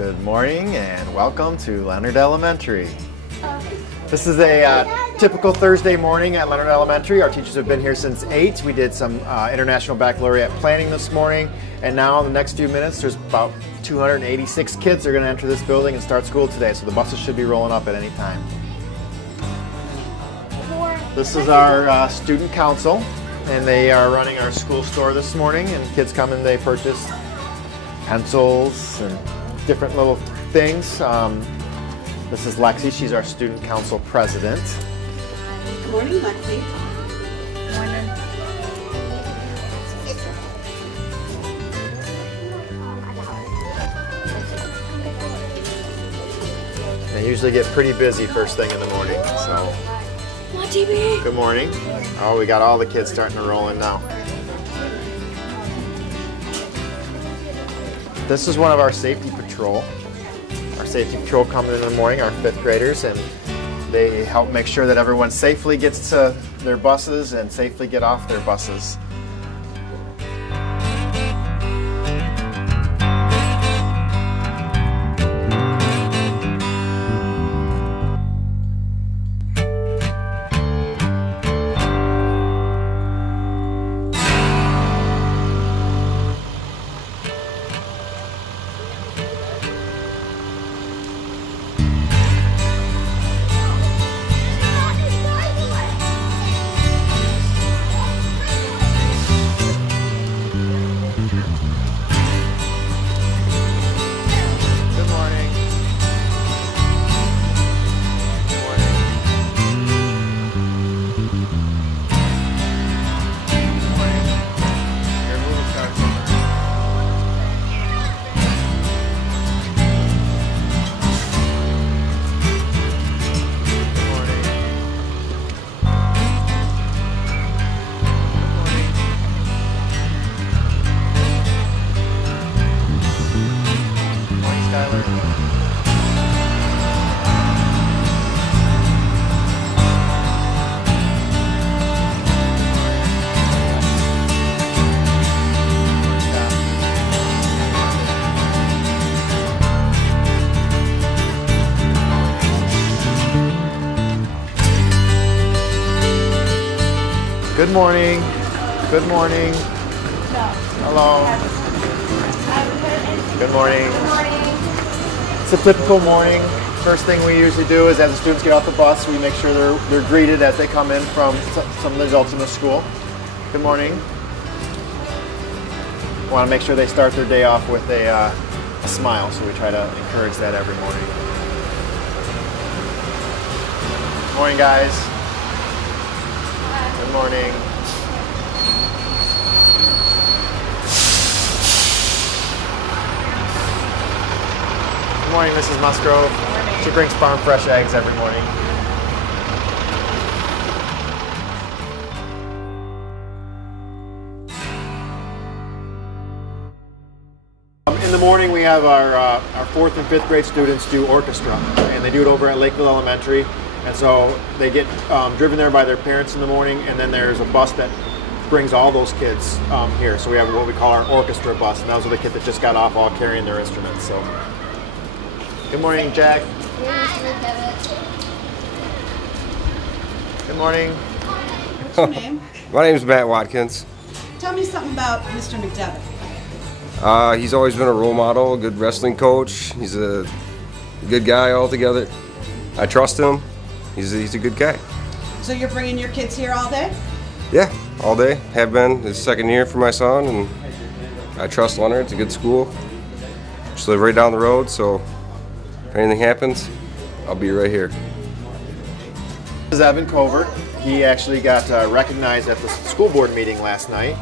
Good morning and welcome to Leonard Elementary. This is a typical Thursday morning at Leonard Elementary. Our teachers have been here since 8. We did some International Baccalaureate planning this morning, and now in the next few minutes there's about 286 kids that are going to enter this building and start school today, so the buses should be rolling up at any time. This is our student council, and they are running our school store this morning, and kids come and they purchase pencils and different little things. This is Lexi. She's our student council president. Good morning, Lexi. Good morning. They usually get pretty busy first thing in the morning. So, good morning. Oh, we got all the kids starting to roll in now. This is one of our safety patrol. Our safety patrol comes in the morning, our 5th graders, and they help make sure that everyone safely gets to their buses and safely get off their buses. Good morning. Good morning. Hello. Good morning. Good morning. It's a typical morning. First thing we usually do is as the students get off the bus, we make sure they're greeted as they come in from some of the adults in the school. Good morning. We want to make sure they start their day off with a smile, so we try to encourage that every morning. Good morning, guys. Good morning. Good morning, Mrs. Musgrove. Good morning. She brings farm fresh eggs every morning. In the morning we have our 4th and 5th grade students do orchestra, and they do it over at Lakeville Elementary. And so they get driven there by their parents in the morning, and then there's a bus that brings all those kids here. So we have what we call our orchestra bus, and those are the kids that just got off all carrying their instruments. So, good morning, Jack. Good morning. What's your name? My name's Matt Watkins. Tell me something about Mr. McDevitt. He's always been a role model, a good wrestling coach. He's a good guy altogether. I trust him. He's a good guy. So you're bringing your kids here all day? Yeah, all day. Have been. It's 2nd year for my son, and I trust Leonard. It's a good school. Just live right down the road, so if anything happens, I'll be right here. This is Evan Covert. He actually got recognized at the school board meeting last night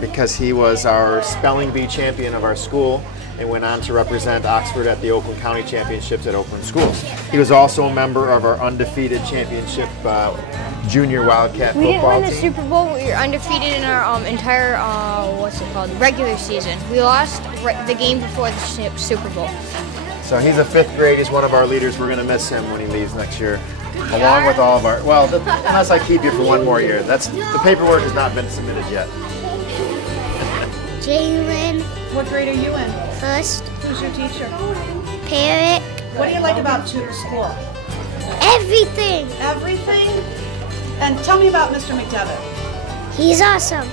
because he was our spelling bee champion of our school and went on to represent Oxford at the Oakland County Championships at Oakland Schools. He was also a member of our undefeated championship junior Wildcat football team. We didn't win the Super Bowl, but we were undefeated in our entire, regular season. We lost the game before the Super Bowl. So he's a 5th grade, he's one of our leaders. We're going to miss him when he leaves next year. Along with all of our, well, unless I keep you for one more year. The paperwork has not been submitted yet. Jalen, What grade are you in? First, Who's your teacher? parrot, What do you like about school? everything. Everything? And tell me about Mr. McDevitt. He's awesome.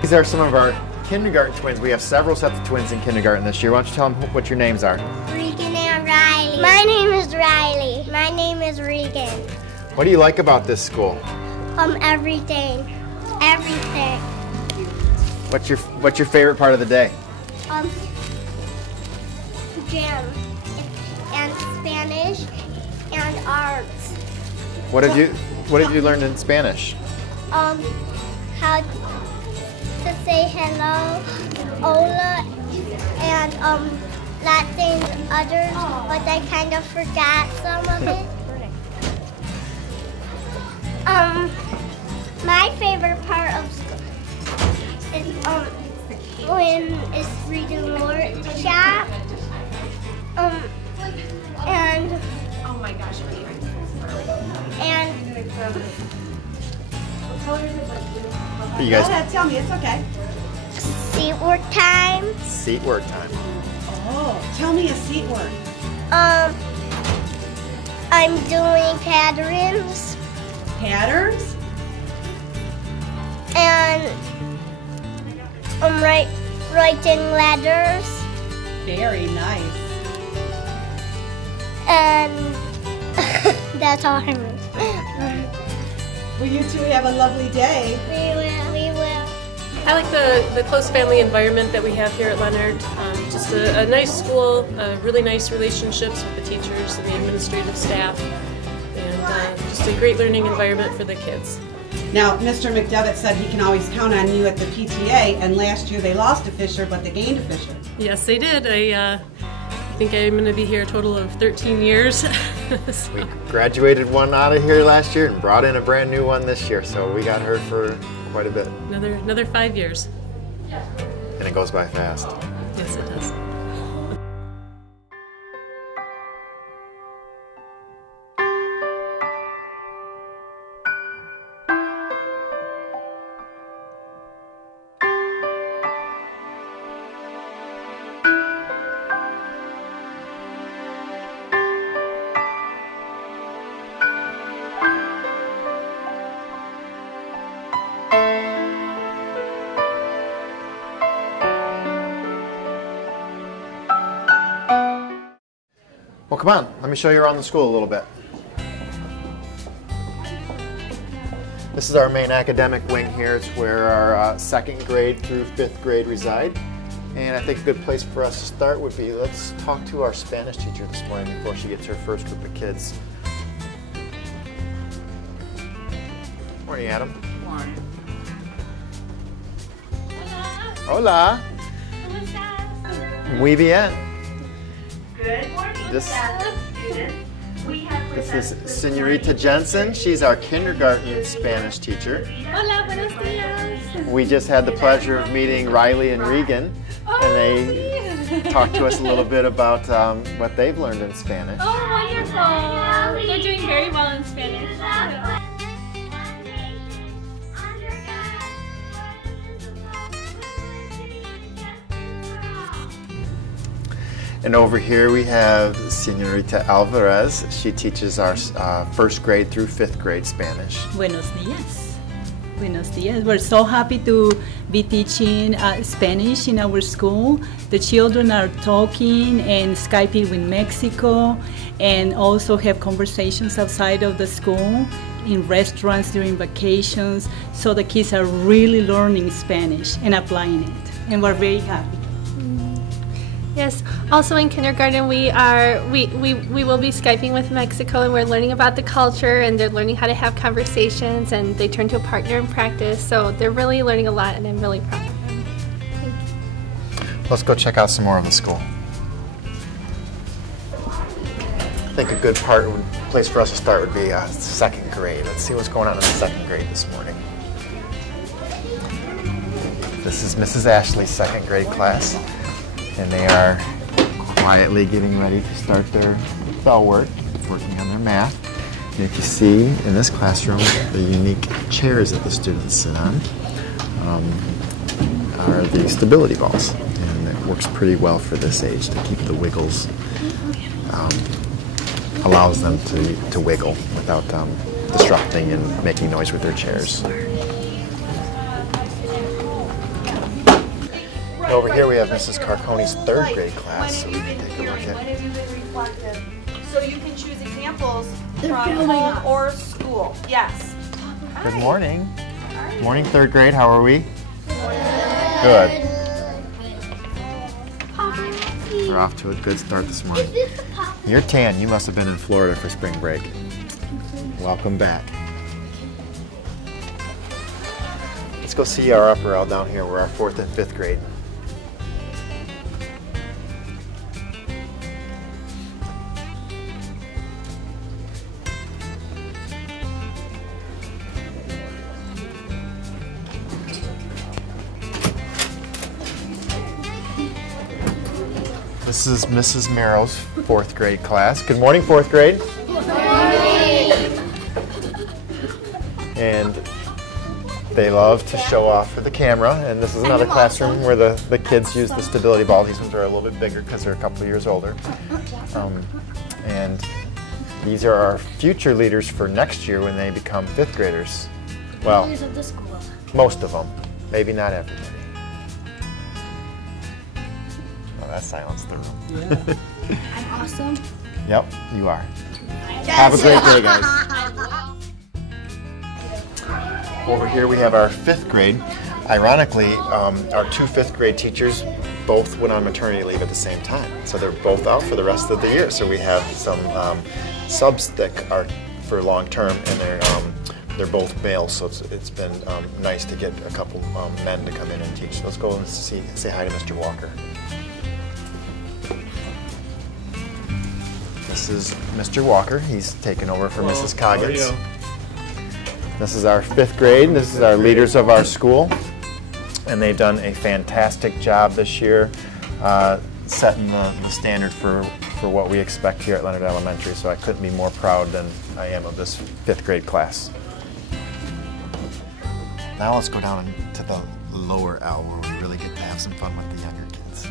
These are some of our kindergarten twins. We have several sets of twins in kindergarten this year. Why don't you tell them what your names are? Regan and Riley. My name is Riley. My name is Regan. What do you like about this school? Everything. Everything. What's your favorite part of the day? Gym. And Spanish and arts. What have you learned in Spanish? How to say hello, hola, and Latin others, but I kind of forgot some of it. My favorite part of school is when it's reading workshop, and You Go guys, ahead, tell me, it's okay. seat work time. seat work time. Oh, tell me a seat word. I'm doing patterns Patterns? and I'm writing letters Very nice. and that's all I remember. Well, you two have a lovely day. We will. I like the close family environment that we have here at Leonard. Just a nice school, really nice relationships with the teachers and the administrative staff, and just a great learning environment for the kids. Now, Mr. McDevitt said he can always count on you at the PTA, and last year they lost to Fisher, but they gained to Fisher. Yes, they did. I think I'm going to be here a total of 13 years. We graduated one out of here last year and brought in a brand new one this year, so we got her for quite a bit. Another 5 years. And it goes by fast. Yes, it does. Well, come on, let me show you around the school a little bit. This is our main academic wing here. It's where our second grade through fifth grade reside. And I think a good place for us to start would be, let's talk to our Spanish teacher this morning before she gets her first group of kids. Morning, Adam. Morning. Hola. ¿Cómo estás? Muy bien. Good morning, This- students. We have This with is us Senorita Jensen. She's our kindergarten Spanish teacher. Hola, buenos días. We just had the pleasure of meeting Riley and Regan, and they talked to us a little bit about what they've learned in Spanish. Oh, wonderful. They're doing very well in Spanish. And over here we have Senorita Alvarez. She teaches our first grade through fifth grade Spanish. Buenos días. Buenos días. We're so happy to be teaching Spanish in our school. The children are talking and Skyping with Mexico and also have conversations outside of the school in restaurants during vacations. So the kids are really learning Spanish and applying it. And we're very happy. Yes. Also in kindergarten, we will be Skyping with Mexico, and we're learning about the culture, and they're learning how to have conversations, and they turn to a partner in practice. So they're really learning a lot, and I'm really proud of them. Thank you. Let's go check out some more of the school. I think a good place for us to start would be second grade. Let's see what's going on in the second grade this morning. This is Mrs. Ashley's second grade class, and they are quietly getting ready to start their bell work, working on their math. And if you see in this classroom, the unique chairs that the students sit on are the stability balls, and it works pretty well for this age to keep the wiggles, allows them to wiggle without disrupting and making noise with their chairs. And over here we have Mrs. Carcone's third grade class, so we can take a look at. So you can choose examples from home or school. Yes. Good morning. Morning, third grade. How are we? Good. We're off to a good start this morning. You're tan. You must have been in Florida for spring break. Welcome back. Let's go see our upper L down here. We're our 4th and 5th grade. This is Mrs. Merrill's 4th grade class. Good morning, 4th grade. Good morning. And they love to show off for the camera. And this is another classroom where the kids use the stability ball. These ones are a little bit bigger because they're a couple of years older. And these are our future leaders for next year when they become 5th graders. Well, most of them. Maybe not everybody. That silenced the room. Yeah. I'm awesome. Yep, you are. Yes. Have a great day, guys. Over here we have our 5th grade. Ironically, our 2 5th grade teachers both went on maternity leave at the same time. So they're both out for the rest of the year. So we have some subs that are for long term, and they're both males. So it's been nice to get a couple men to come in and teach. Let's go and say hi to Mr. Walker. This is Mr. Walker. He's taken over for Mrs. Coggins. This is our 5th grade. This is our leaders of our school. And they've done a fantastic job this year setting the standard for what we expect here at Leonard Elementary. So I couldn't be more proud than I am of this 5th grade class. Now let's go down to the lower L where we really get to have some fun with the younger kids.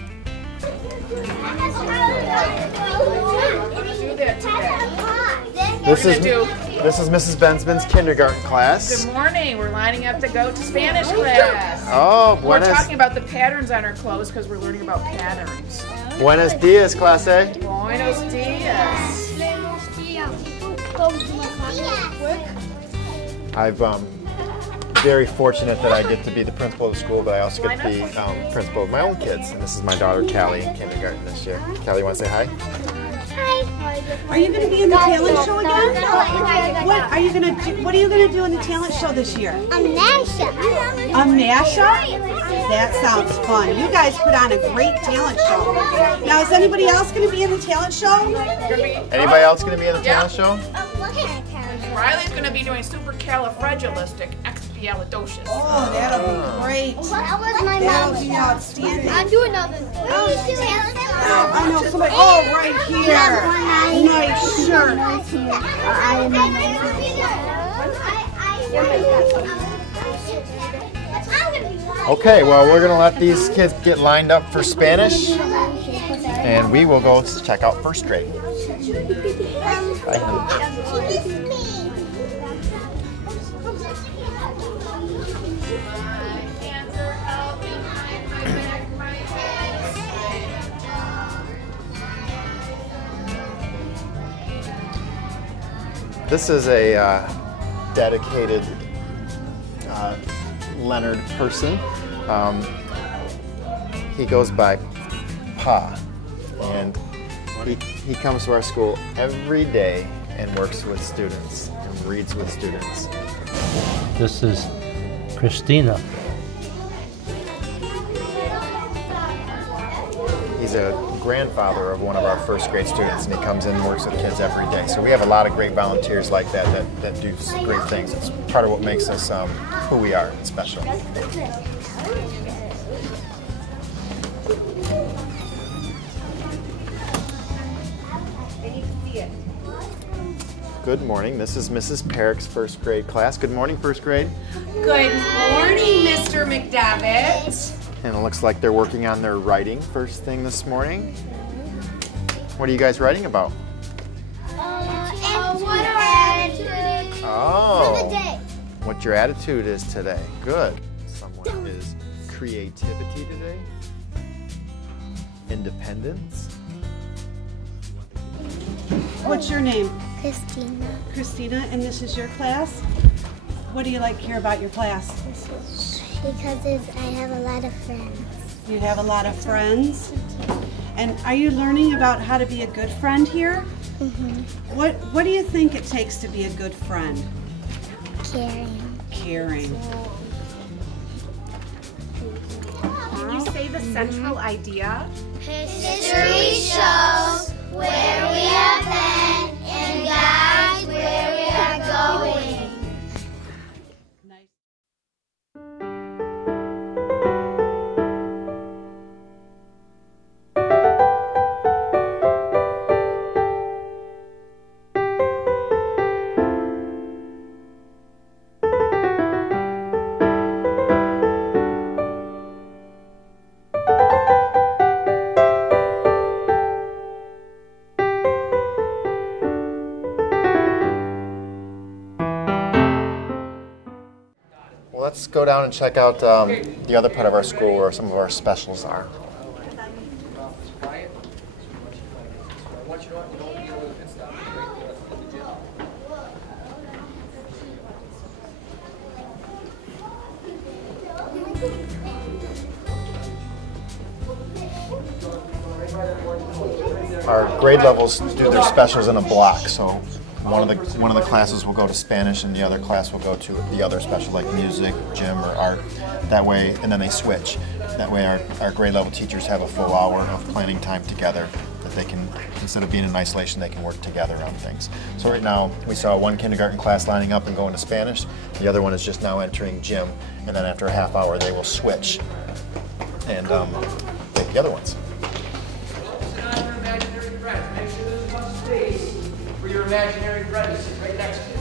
This is Mrs. Bensman's kindergarten class. Good morning. We're lining up to go to Spanish class. Oh, we're talking about the patterns on our clothes because we're learning about patterns. Buenos dias, clase. Buenos dias. I'm very fortunate that I get to be the principal of the school, but I also get to be principal of my own kids. And this is my daughter, Callie, in kindergarten this year. Callie, you want to say hi? Are you going to be in the talent show again? What are you going to do in the talent show this year? A mashup. A mashup? That sounds fun. You guys put on a great talent show. Now, is anybody else going to be in the talent show? Anybody else going to be in the talent show? Riley's going to be doing supercalifragilisticexpialidocious. Oh, that'll be great. That was my That'll be outstanding. I'll do another. I know somebody. Oh, right here. Nice shirt. Okay, well, we're going to let these kids get lined up for Spanish, and we will go check out 1st grade. Bye. This is a dedicated Leonard person. He goes by Pa, and he comes to our school every day and works with students and reads with students. This is Christina. He's a grandfather of one of our first grade students, and he comes in and works with kids every day. So we have a lot of great volunteers like that do great things. It's part of what makes us who we are. It's special. Good morning. This is Mrs. Perrick's first grade class. Good morning, first grade. Good morning, Mr. McDevitt. And it looks like they're working on their writing first thing this morning. What are you guys writing about? What our attitude for the day. What your attitude is today. Good. Someone is creativity today. Independence. What's your name? Christina. Christina, and this is your class? What do you like here about your class? Because I have a lot of friends. You have a lot of friends? And are you learning about how to be a good friend here? Mm-hmm. What do you think it takes to be a good friend? Caring. Caring. Can you say the central idea? History shows where we have been and guides where we are going. Let's go down and check out the other part of our school where some of our specials are. Our grade levels do their specials in a block, so one of the classes will go to Spanish and the other class will go to the other special like music, gym, or art. That way, and then they switch. That way our grade level teachers have a full hour of planning time together that they can, instead of being in isolation, they can work together on things. So right now, we saw one kindergarten class lining up and going to Spanish. The other one is just now entering gym, and then after a half hour, they will switch and take the other ones. Make sure there's enough space for your imaginary friend to sit right next to you.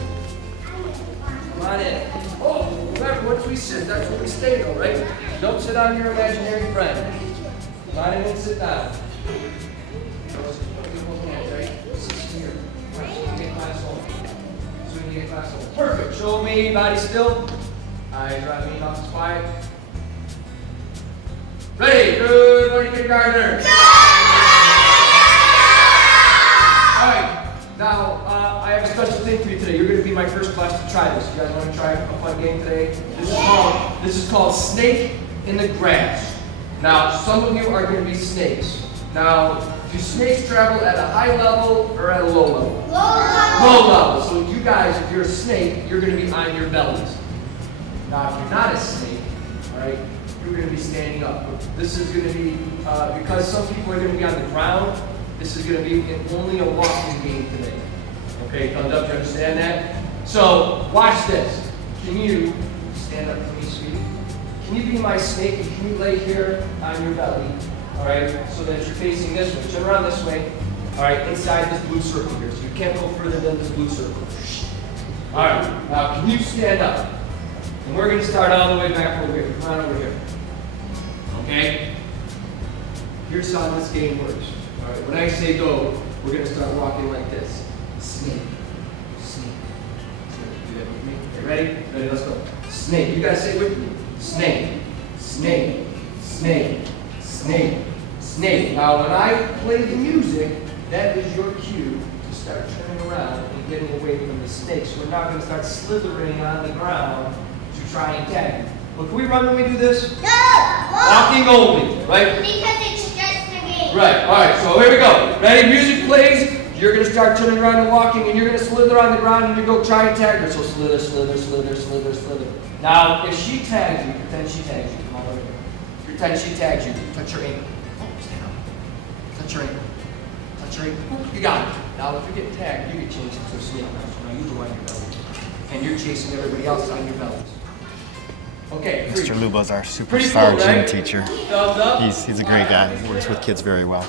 Come on in. Oh, remember, once we sit, that's where we stay though, right? Don't sit on your imaginary friend. Come on in and sit down. Perfect. Show me, body still. Eyes on me, mouth is quiet. Ready? Good morning, kindergartner. Now, I have a special thing for you today. You're going to be my first class to try this. You guys want to try a fun game today? This is called Snake in the Grass. Now, some of you are going to be snakes. Now, do snakes travel at a high level or at a low level? Low level. Low level. So you guys, if you're a snake, you're going to be on your bellies. Now, if you're not a snake, all right, you're going to be standing up. This is going to be, because some people are going to be on the ground, this is going to be only a walking game today. Okay, thumbs up, do you understand that? So, watch this. Can you stand up for me, sweetie? Can you be my snake and can you lay here on your belly? Alright, so that you're facing this way. Turn around this way. Alright, inside this blue circle here. So you can't go further than this blue circle. Alright, now can you stand up? And we're going to start all the way back over here. Come on over here. Okay? Here's how this game works. All right, when I say go, we're going to start walking like this. Snake, snake, snake. Do that with me. Okay, ready? Ready, let's go. Snake, you guys say it with me. Snake, snake, snake, snake, snake. Now when I play the music, that is your cue to start turning around and getting away from the snakes. We're not going to start slithering on the ground to try and tag you. Well, can we run when we do this? No! Walking only, right? Because it's just a game. Right, all right, so here we go. Ready, music plays. You're going to start turning around and walking, and you're going to slither on the ground, and you go try and tag her. So slither, slither, slither, slither, slither. Now, if she tags you, pretend she tags you. Come on over here. Pretend she tags you. Touch your ankle. Oh, stand up. touch your ankle. Touch your ankle. You got it. Now, if you get tagged, you get changed into a snake now. So now you go on your belly. And you're chasing everybody else on your bellies. Okay, Mr. Luba's our Pretty superstar cool, gym right? teacher. Thumbs up. He's a great guy. He works with kids very well.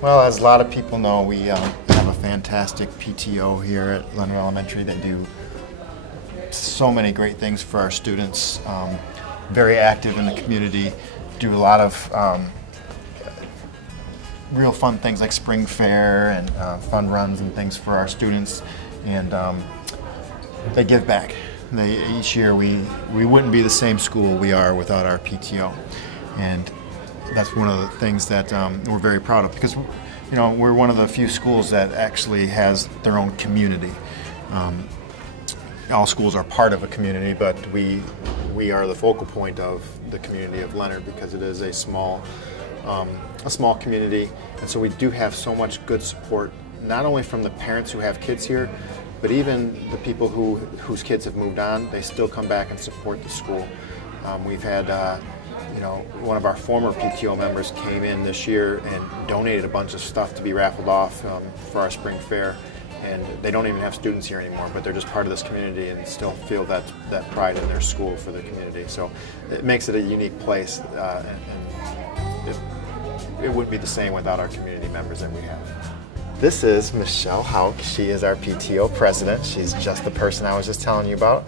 Well, as a lot of people know, we have a fantastic PTO here at Leonard Elementary that do so many great things for our students. Very active in the community, do a lot of real fun things like spring fair and fun runs and things for our students, and they give back. Each year we wouldn't be the same school we are without our PTO, and that's one of the things that we're very proud of, because we're one of the few schools that actually has their own community. All schools are part of a community, but we are the focal point of the community of Leonard, because it is a small community, and so we do have so much good support, not only from the parents who have kids here, but even the people whose kids have moved on. They still come back and support the school. We've had one of our former PTO members came in this year and donated a bunch of stuff to be raffled off for our spring fair, and they don't even have students here anymore, but they're just part of this community and still feel that pride in their school for the community. So it makes it a unique place, and it wouldn't be the same without our community members that we have. This is Michelle Hauk. She is our PTO president. She's just the person I was just telling you about.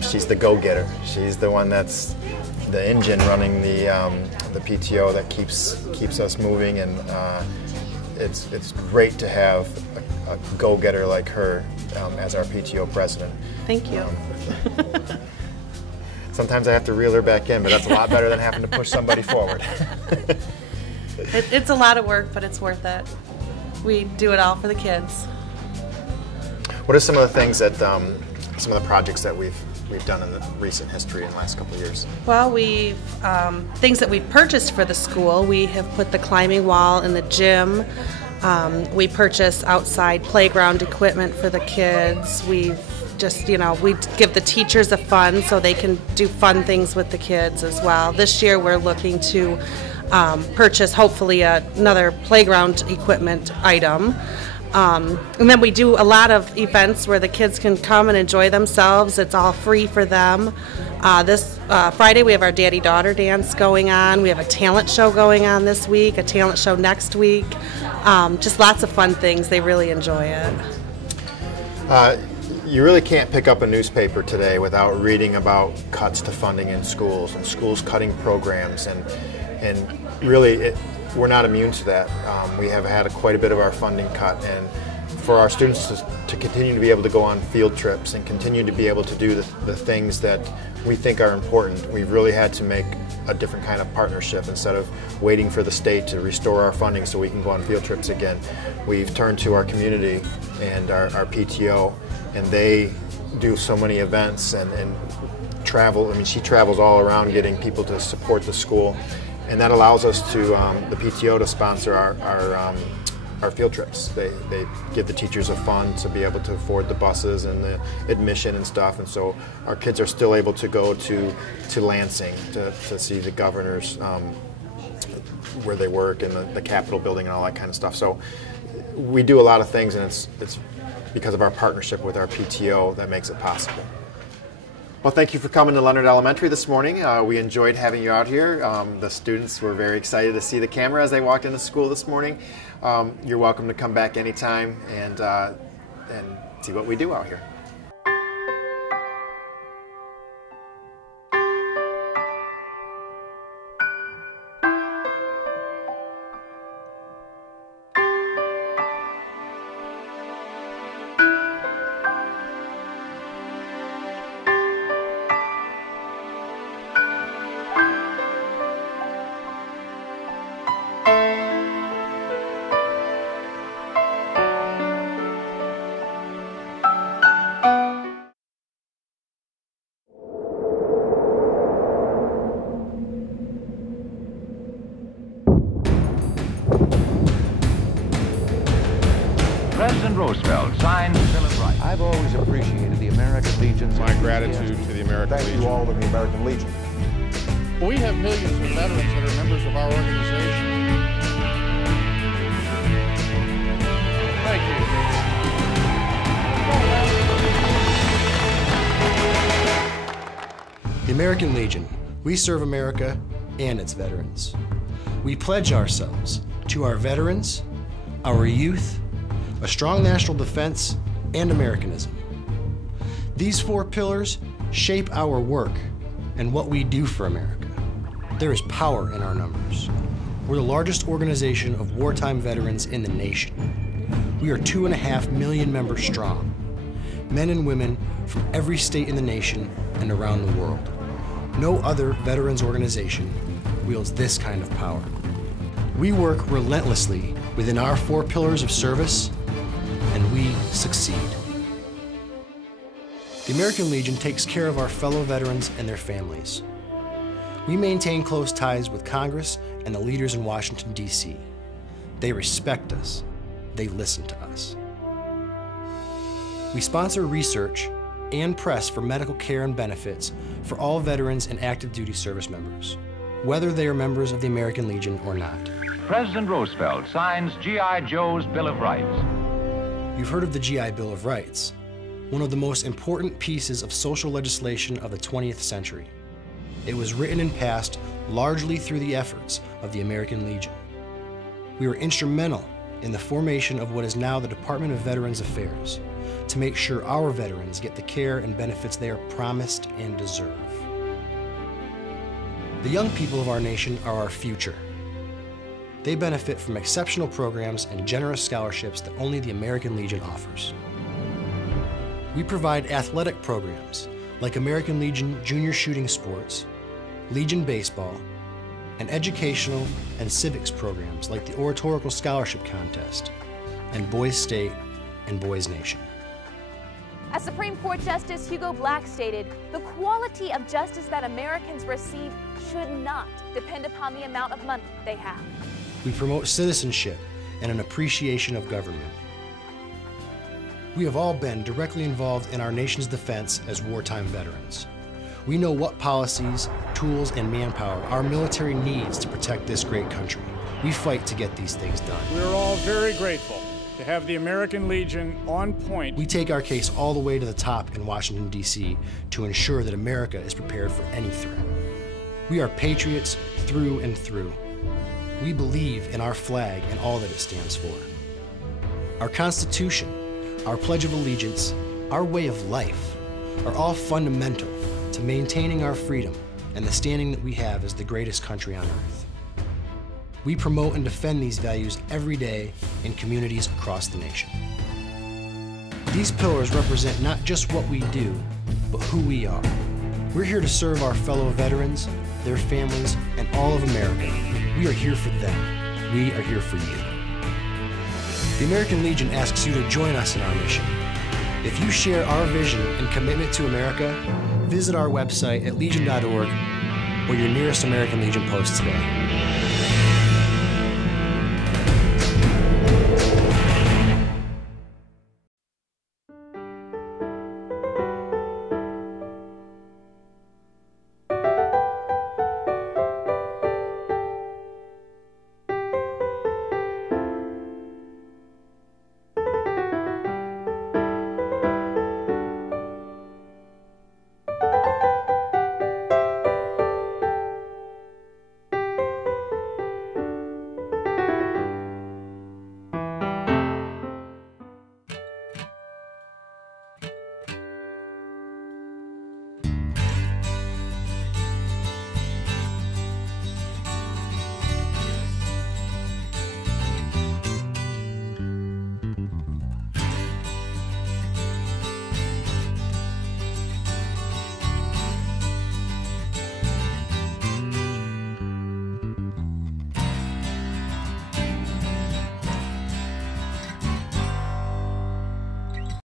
She's the go-getter. She's the one that's the engine running the PTO that keeps us moving, and it's great to have a go-getter like her as our PTO president. Thank you. Sometimes I have to reel her back in, but that's a lot better than having to push somebody forward. It's a lot of work, but it's worth it. We do it all for the kids. What are some of the things that, some of the projects that we've done in the recent history in the last couple of years? Well, we've things that we've purchased for the school. We have put the climbing wall in the gym. We purchase outside playground equipment for the kids. We've just, we give the teachers a fund so they can do fun things with the kids as well. This year we're looking to purchase hopefully another playground equipment item. And then we do a lot of events where the kids can come and enjoy themselves. It's all free for them. This Friday we have our daddy-daughter dance going on. We have a talent show going on this week, a talent show next week. Just lots of fun things. They really enjoy it. You really can't pick up a newspaper today without reading about cuts to funding in schools and schools cutting programs, and really we're not immune to that. We have had quite a bit of our funding cut, and for our students to continue to be able to go on field trips and continue to be able to do the things that we think are important, we've really had to make a different kind of partnership. Instead of waiting for the state to restore our funding so we can go on field trips again, we've turned to our community and our PTO, and they do so many events and travel. I mean, she travels all around getting people to support the school, and that allows us to, the PTO, to sponsor our field trips. They give the teachers a fund to be able to afford the buses and the admission and stuff, and so our kids are still able to go to Lansing to see the governors where they work, and the Capitol building and all that kind of stuff. So we do a lot of things, and it's because of our partnership with our PTO that makes it possible. Well, thank you for coming to Leonard Elementary this morning. We enjoyed having you out here. The students were very excited to see the camera as they walked into school this morning. You're welcome to come back anytime and see what we do out here. President Roosevelt signed the Bill of Rights. I've always appreciated the American Legion's... My gratitude to the American Legion. Thank you all to the American Legion. We have millions of veterans that are members of our organization. Thank you. The American Legion. We serve America and its veterans. We pledge ourselves to our veterans, our youth, a strong national defense, and Americanism. These 4 pillars shape our work and what we do for America. There is power in our numbers. We're the largest organization of wartime veterans in the nation. We are 2.5 million members strong, men and women from every state in the nation and around the world. No other veterans organization wields this kind of power. We work relentlessly within our 4 pillars of service, and we succeed. The American Legion takes care of our fellow veterans and their families. We maintain close ties with Congress and the leaders in Washington, D.C. They respect us. They listen to us. We sponsor research and press for medical care and benefits for all veterans and active duty service members, whether they are members of the American Legion or not. President Roosevelt signs G.I. Joe's Bill of Rights. You've heard of the GI Bill of Rights, one of the most important pieces of social legislation of the 20th century. It was written and passed largely through the efforts of the American Legion. We were instrumental in the formation of what is now the Department of Veterans Affairs to make sure our veterans get the care and benefits they are promised and deserve. The young people of our nation are our future. They benefit from exceptional programs and generous scholarships that only the American Legion offers. We provide athletic programs like American Legion Junior Shooting Sports, Legion Baseball, and educational and civics programs like the Oratorical Scholarship Contest and Boys State and Boys Nation. As Supreme Court Justice Hugo Black stated, the quality of justice that Americans receive should not depend upon the amount of money they have. We promote citizenship and an appreciation of government. We have all been directly involved in our nation's defense as wartime veterans. We know what policies, tools, and manpower our military needs to protect this great country. We fight to get these things done. We are all very grateful to have the American Legion on point. We take our case all the way to the top in Washington, D.C. to ensure that America is prepared for any threat. We are patriots through and through. We believe in our flag and all that it stands for. Our Constitution, our Pledge of Allegiance, our way of life are all fundamental to maintaining our freedom and the standing that we have as the greatest country on earth. We promote and defend these values every day in communities across the nation. These pillars represent not just what we do, but who we are. We're here to serve our fellow veterans, their families, and all of America. We are here for them. We are here for you. The American Legion asks you to join us in our mission. If you share our vision and commitment to America, visit our website at legion.org or your nearest American Legion post today.